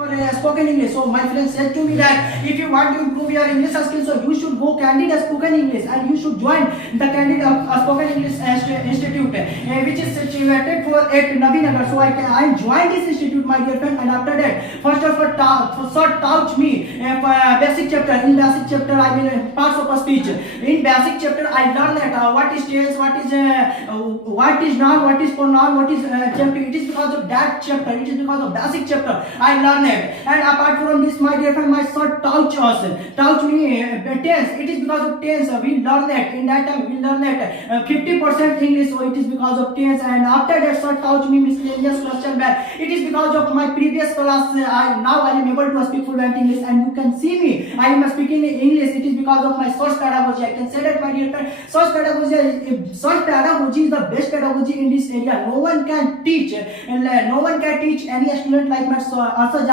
Spoken English. So my friend said to me that if you want to improve your English skills, so you should go Candid Spoken English and you should join the Candid Spoken English Institute, which is situated at Nabinagar. So I joined this institute, my dear friend, and after that, first of all, sir taught me basic chapter. In basic chapter, I mean parts of a speech. In basic chapter, I learned that what is tense, what is noun, what is pronoun, what is chapter. It is because of that chapter. It is because of basic chapter I learned it. And apart from this, my dear friend, my sir taught me tense. It is because of tense we learned that. In that time, we learned that 50% English. So it is because of tense. And after that, sir taught me miscellaneous question back. It is because of my previous class. Now I am able to speak fluent English, and you can see me. I am speaking English. It is because of my source pedagogy. I can say that, my dear friend, source pedagogy is the best pedagogy in this area. No one can teach, and no one can teach any student like my